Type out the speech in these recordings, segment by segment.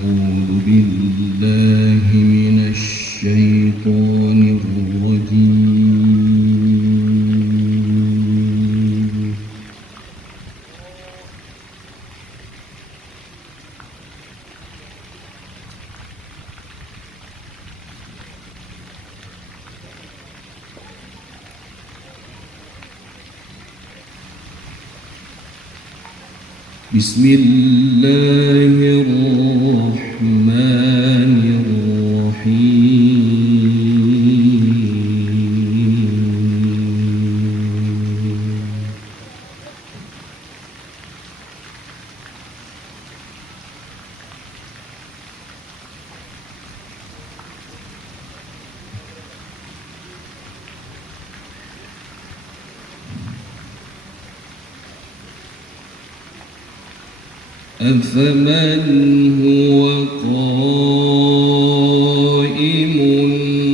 أعوذ بالله من الشيطان الرجيم. بسم الله الرحمن الرحيم. أفمن هو قائم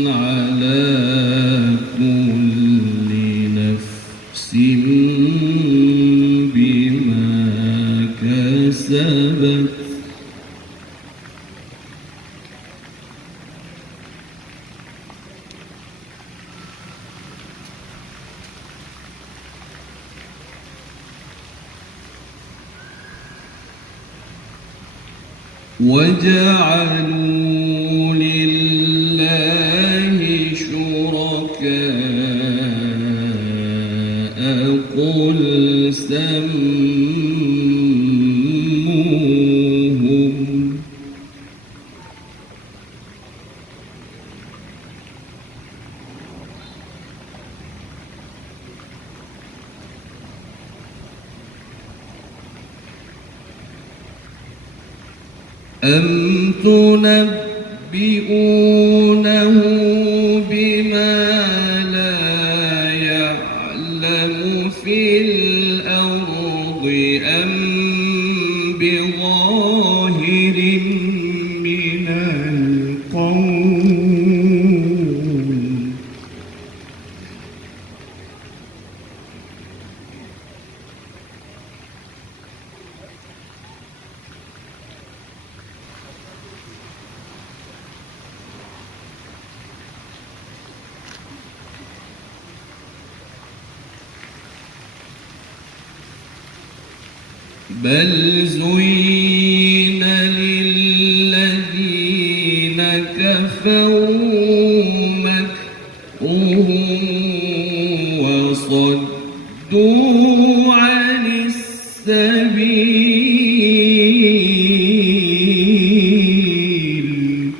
على كل نفس بما كسبت وجعلوا لله شركاء قل سموهم أم تنبئونه بما لا يعلم في الأرض أم بظاهر من القول بل زين للذين كفروا مكرهم وصدوا عن السبيل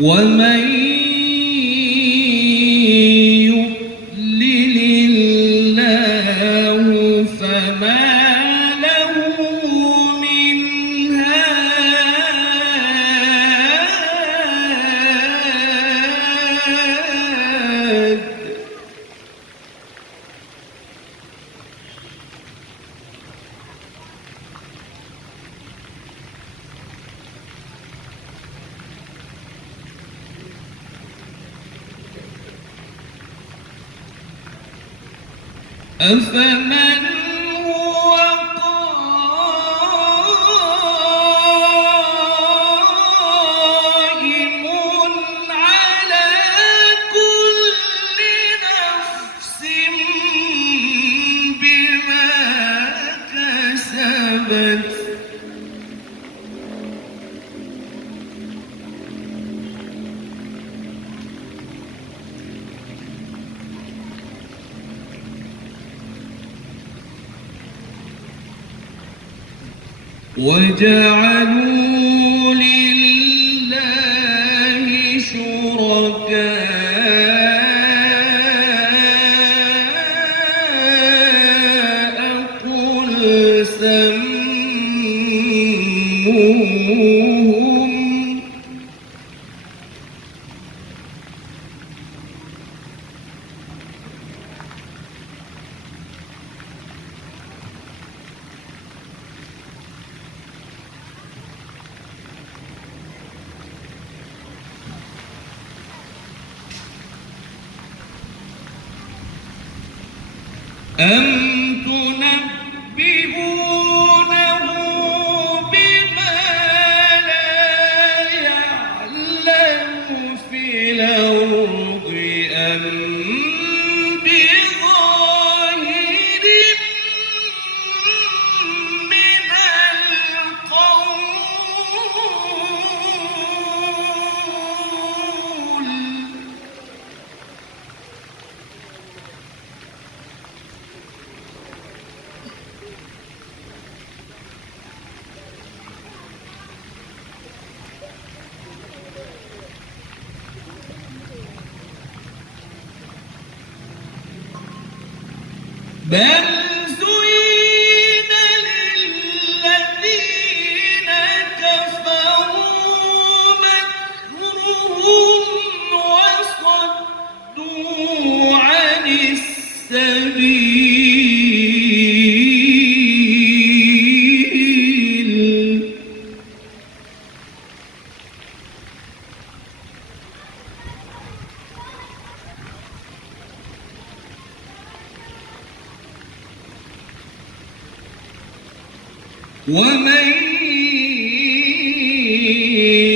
ومن يضلل الله فما له من هاد أفمن هو قائم على كل نفس بما كسبت وجعلوا لله شركاء قل سموهم أم تنبئونه بما لا يعلم في الأرض أم بظاهر من القول. بل زين للذين كفروا مكرهم وصدوا عن السبيل. ومن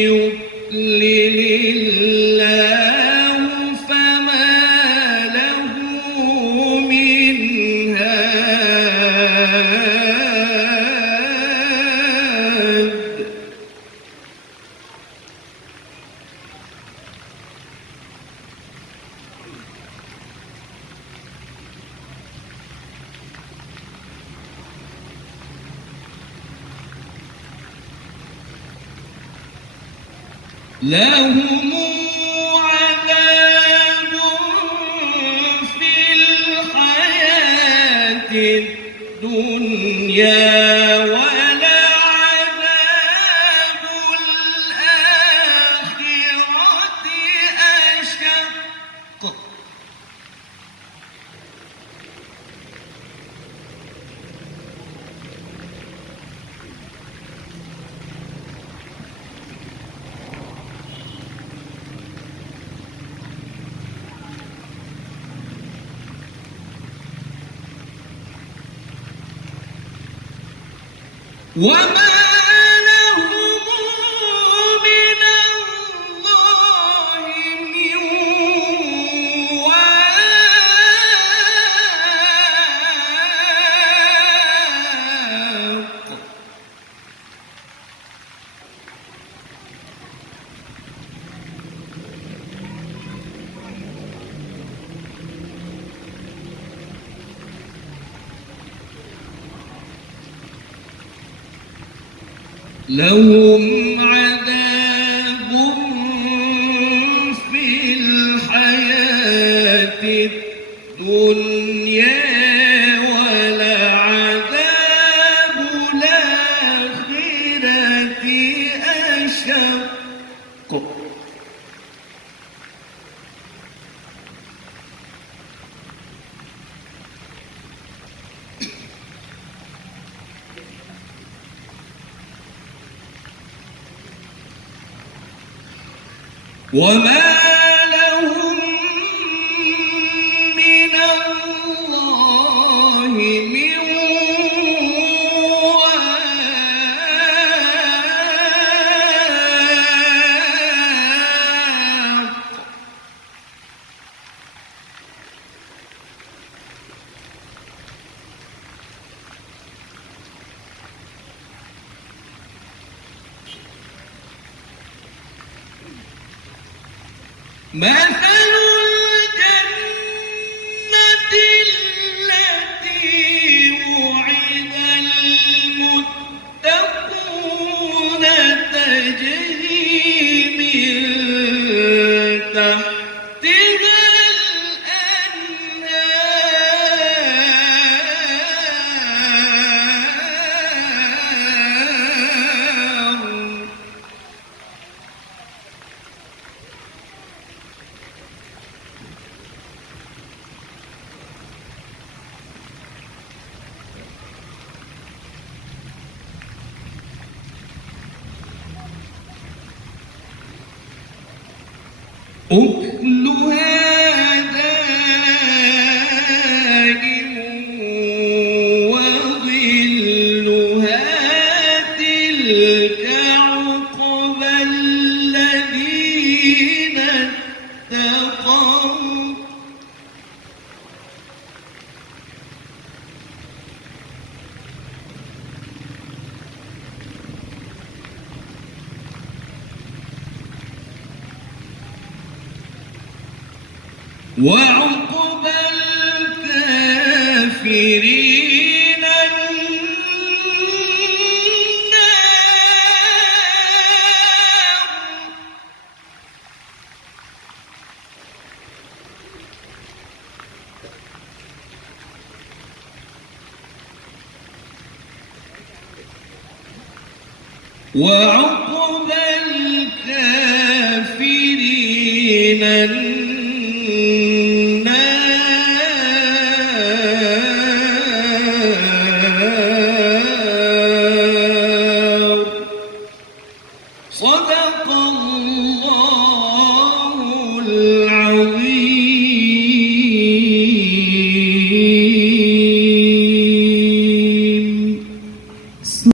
يضلل الله فما له من هاد. لهم عذاب في الحياة الدنيا ولعذاب الآخرة أشق. وما لهم من الله من واق. لهم عذاب في الحياة الدنيا ولعذاب الآخرة أشق. وما لهم من الله من واق. مثل الجنة التي وعد المتقون تجري من تحتها الأنهار. أكلها دائم وعقبى الكافرين النار. وعقبى الكافرين النار. صدق الله